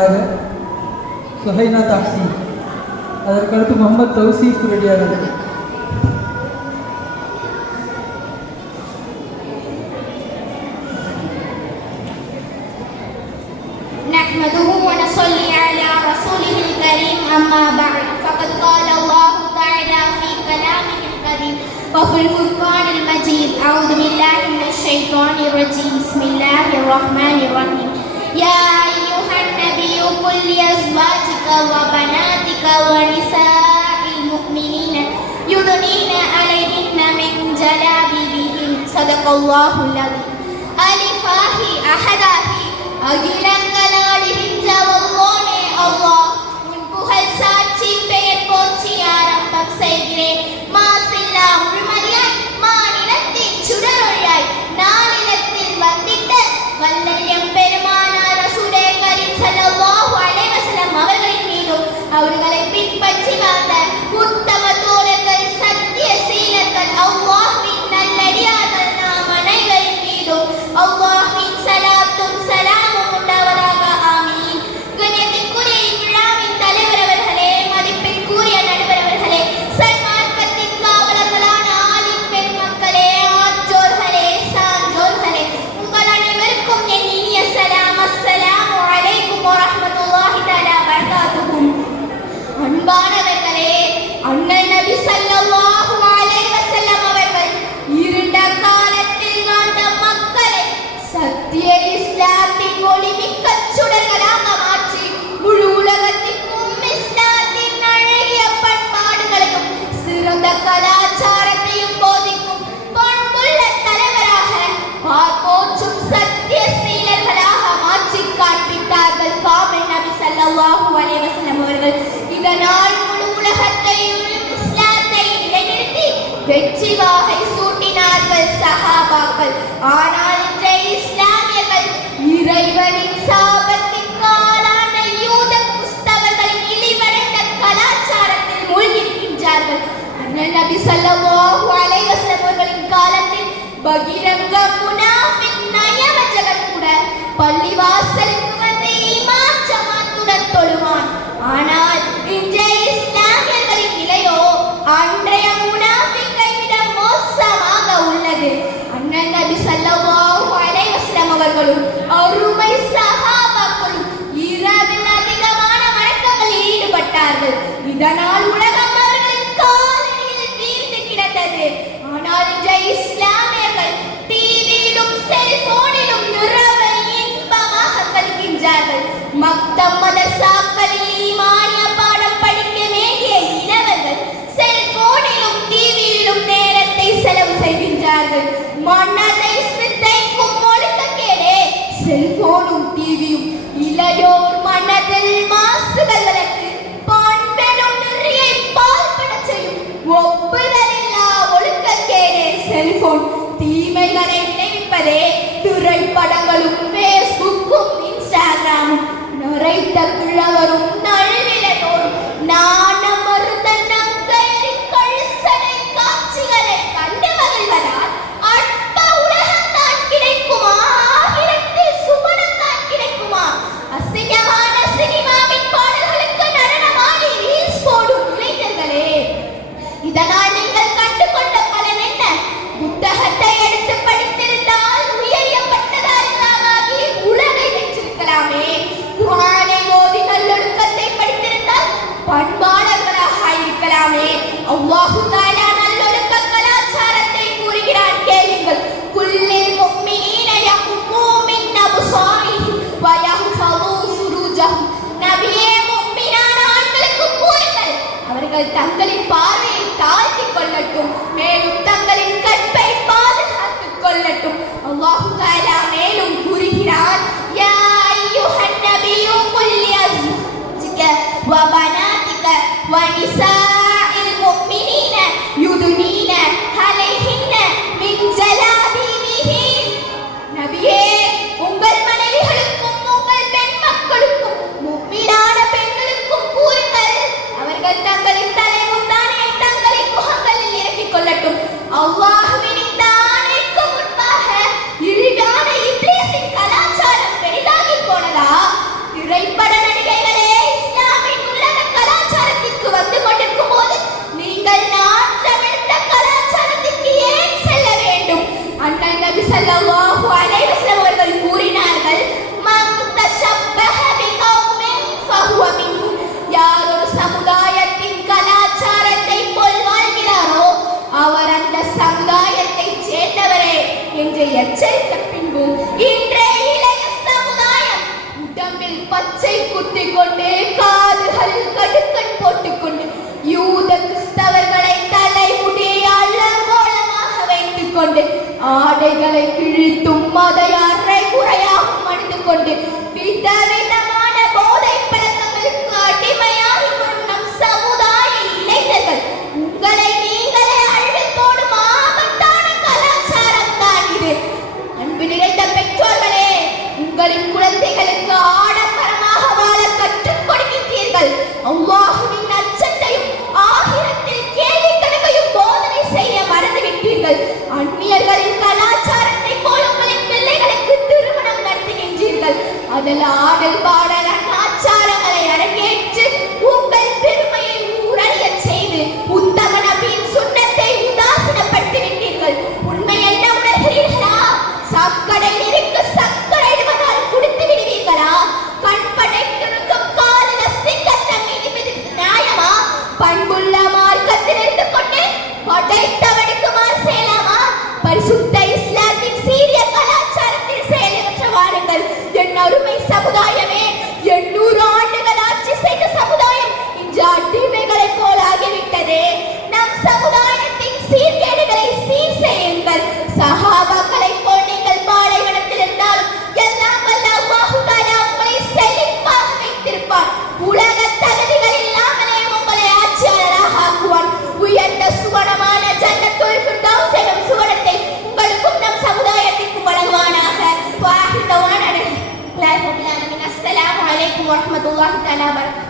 அடுத்ததாக சுஹைனா தாக்சி, அதற்கடுத்து முகமது தௌசீஃப் ரெடியார்கள். نحمده ونصلي على رسوله الكريم أما بعد فقد قال الله تعالى في كلامه القديم وفي الفرقان المجيد أعوذ بالله من الشيطان الرجيم بسم الله الرحمن الرحيم يا أيها النبي قل لأزواجك وبناتك ونساء المؤمنين يدنين عليهن من جلابيبهن صدق الله العظيم. அலிஃபாஹி அஹதாஹி அகிலங்களாடுகின்ற ஒவ்வொனே அல்லாஹ் உன் புகழ் சாட்சி பெயர் போற்றி ஆரம்பம் செய்கிறேன். மாசில்லா முழுமதியாய் மாநிலத்தின் சுடரொழியாய் நாளிலத்தில் வந்திட்ட வல்லல்யம் பெருமானார் ரசூலே கரீம் ஸல்லல்லாஹு அலைஹி வஸல்லம் அவர்களின் மீதும் அவர்களை பின்பற்றி வாழ்ந்த உத்தம தோழர்கள் சத்திய சீலர்கள் அல்லாஹ்வின் நல்லடியார்கள் நாம் அனைவரின் மீதும் அல்லாஹ்வின் சலாத்தும் சலாமும் உண்டாவதாக ஆமீன். கண்ணியத்திற்குரிய இவ்விழாவின் தலைவர் அவர்களே, மதிப்பிற்குரிய நடுவர் அவர்களே, சன்மார்க்கத்தின் காவலர்களான ஆலிம் பெருமக்களே, ஆற்றோர்களே, சான்றோர்களே, உங்கள் அனைவருக்கும் என் இனிய சலாம். அஸ்ஸலாமு அலைக்கும் வரஹ்மத்துல்லாஹி தஆலா வபரகாத்துஹு. அன்பானவர்களே, அண்ணல் நபி ஸல்லல்லாஹு அலைஹி வஸல்லம் அவர்கள் இருண்ட காலத்தில் வாழ்ந்த மக்களை சத்திய இஸ்லாத்தின் ஒளிமிக்க சுடர்களாக மாற்றி முழு உலகத்திற்கும் இஸ்லாத்தின் அழகிய பண்பாடுகளையும் சிறந்த கலாச்சாரத்தையும் போதிக்கும் பண்புள்ள தலைவராக பார்ப்போற்றும் சத்திய சீலர்களாக மாற்றி காண்பித்தார்கள் காமில் நபி ஸல்லல்லாஹு அலைஹி வஸல்லம் அவர்கள். இதனால் முழு உலகத்தையும் இஸ்லாத்தை நிலைநிறுத்தி வெற்றி வாகை சூட்டினார்கள் சஹாபாக்கள். ஆனால் இன்றைய இஸ்லாமியர்கள் இறைவனின் சாபத்திற்கு ஆளான யூத கிறிஸ்தவர்களின் இழிவடைந்த கலாச்சாரத்தில் மூழ்கியிருக்கின்றார்கள். அண்ணல் நபி ஸல்லல்லாஹு அலைஹி வஸல்லம் அவர்களின் காலத்தில் பகிரங்க முனாஃபிக் நயவஞ்சகன் கூட பள்ளிவாசலுக்கு வந்து ஈமான் ஜமாத்துடன் தொழுவான். ஆனால் இன்றைய இஸ்லாமியர்களின் நிலையோ அன்றைய முனாஃபிக்கை விட மோசமாக உள்ளது. அண்ணல் நபி ஸல்லல்லாஹு அலைஹி வஸல்லம் அவர்களும் அருமை சஹாபாக்களும் இரவில் அதிகமான வணக்கங்களில் ஈடுபட்டார்கள். இதனால் உலகம் அவர்களின் காலடியில் வீழ்ந்து கிடந்தது. ஆனால் இன்றைய இஸ்லாமியர்கள் டிவியிலும் செல்போனிலும் நிறவை இன்பமாக கழிக்கின்றார்கள். மக்தம் மதரசாக்களில் ஈமானிய பாடம் படிக்க வேண்டிய இளவர்கள் செல்போனிலும் டிவியிலும் நேரத்தை செலவு செய்கின்றார்கள். மனதை சிதைக்கும் ஒழுக்கக்கேடே செல்போனும் டிவியும் இளையோர் மனதில் மாசுகள் வளர்த்து பண்பெனும் நெறியை பால்பட செய்யும் ஒப்புதலில்லா ஒழுக்கக்கேடே செல்போன். தீமைகளை நினைப்பதே திரைப்படங்களும் பேஸ்புக்கும் இன்ஸ்டாகிராமும் நிறைத்த கிழவரும் நல்விளையோரும் நாணம் மறுத்த நங்கையரின் கழுசடை காட்சிகளை கண்டு மகிழ்வதால் அற்ப உலகத்தான் கிடைக்குமா, ஆகிரத்தில் சுவனத்தான் கிடைக்குமா? அசிங்கமான சினிமாவின் பாடல்களுக்கு நடனமாடி ரீல்ஸ் போடும் இளைஞர்களே, இதனால் நீங்கள் கண்டுகொண்ட பலன் என்ன? புத்தகத்தை எடுத்து படித்திருந்தால் உயரிய பட்டதாரிகளாகி உலகை வெற்றிருக்கலாமே. குர்ஆனை ஓதி நல்லொழுக்கத்தை படித்திருந்தால் பண்பாளர்களாக இருக்கலாமே. அல்லாஹு தஆலா நல்லொழுக்க கலாச்சாரத்தை கூறுகிறான், கேளுங்கள். குல்லில் முஃமினீன யகுமூ மின் அப்சாரிஹிம் வ யஹ்ஃபஸூ ஃபுரூஜஹும். நபியே, முஃமினான ஆண்களுக்கு கூறுங்கள், அவர்கள் தங்களின் பார்வையை தாழ்த்திக் கொள்ளட்டும், மேலும் தங்களின் கற்பை பாதுகாத்துக் கொள்ளட்டும். அல்லாஹு தஆலா மேலும் கூறுகிறான், யா அய்யுஹன் நபியு குல் லிஅஸ்வாஜிக வ பனாதிக வ நிசாஇல் முஃமினீன யுதுனீன அலைஹின்ன மின் ஜலாபிபிஹின். நபியே, உங்கள் மனைவிகளுக்கும் உங்கள் பெண் மக்களுக்கும் முஃமினான பெண்களுக்கும் கூறுங்கள், அவர்கள் தங்களின் தலைமுந்தானை தங்களின் முகங்களில் இறக்கிக் கொள்ளட்டும். அல்லாஹ்வின் இந்த ஆணைக்கு முன்பாக இழிவான இப்லீஸ் பச்சை குத்திக் கொண்டு காதுகளில் கடுக்கன் போட்டுக்கொண்டு யூத கிறிஸ்தவர்களை தலைமுடியை அலங்கோலமாக வைத்துக் கொண்டு ஆடைகளை கிழித்தும் அதை அரை குறையாகவும் அணிந்து கொண்டு விதவிதமான போதை பழக்கங்களுக்கு அடிமையாகி வரும் நம் சமுதாய இளைஞர்கள் உங்களை நீங்களே அழிவில் போடும் ஆபத்தான கலாச்சாரம் தான் இது. அன்பு நிறைந்த பெற்றோர்களே, உங்களின் குழந்தைகளுக்கு ஆடம்பரமாக வாழ கற்றுக் கொடுக்கின்றீர்கள். அல்லாஹ்வின் அச்சத்தையும் ஆகிரத்தில் கேள்வி கணக்கையும் போதனை செய்ய மறந்துவிட்டீர்கள். அந்நியர்களின் கலாச்சாரத்தை போல உங்களின் பிள்ளைகளுக்கு திருமணம் நடத்துகின்றீர்கள். அதில் ஆடல் பாடல் ஆச்சாரங்களை அரங்கேற்று உங்கள் பெருமையை ஊரறிய செய்து உத்தம நபியின் சுன்னத்தை உதாசீனப்படுத்தி விட்டீர்கள். உண்மை என்ன உணர்கிறீர்களா? சக்கடை இருக்கு சக்கரை இடுவதால் குடித்து விடுவீர்களா? கண் படைத்திருக்கும் காலில சிங்கத்தை மீது நியாயமா? பண்புள்ள மார்க்கத்தில் இருந்து கொண்டு படைத்தவனுக்கு மாறு செய்யலாமா? பரிசுத்த இஸ்லாத்தின் சீரிய கலாச்சாரத்தில் செயலற்ற வாருங்கள். என் அருமை சமுதாயமே, 800 ஆண்டுகள் ஆட்சி செய்த சமுதாயம் இன்று அடிமைகளை போல் ஆகிவிட்டதே. நம் சமுதாயத்தின் சீர்கேடுகளை சீர் செய்யுங்கள். சஹாபாக்களை போல் நீங்கள் பாலைவனத்தில் இருந்தாலும் எல்லாம் வல்ல அல்லாஹ் தஆலா உங்களை செழிப்பாக வைத்திருப்பார். உலக தகுதிகள் இல்லாமலே உங்களை ஆட்சியாளராக ஆக்குவான். உயர்ந்த சுவனமான ஜன்னத்துல் ஃபிர்தௌஸ் எனும் சுவனத்தை உங்களுக்கும் நம் சமுதாயத்திற்கும் வழங்குவானாக. வாஹிதவான அஸ்ஸலாமு அலைக்கும் வரஹ்மத்துல்லாஹி தஆலா வபரகாத்துஹு.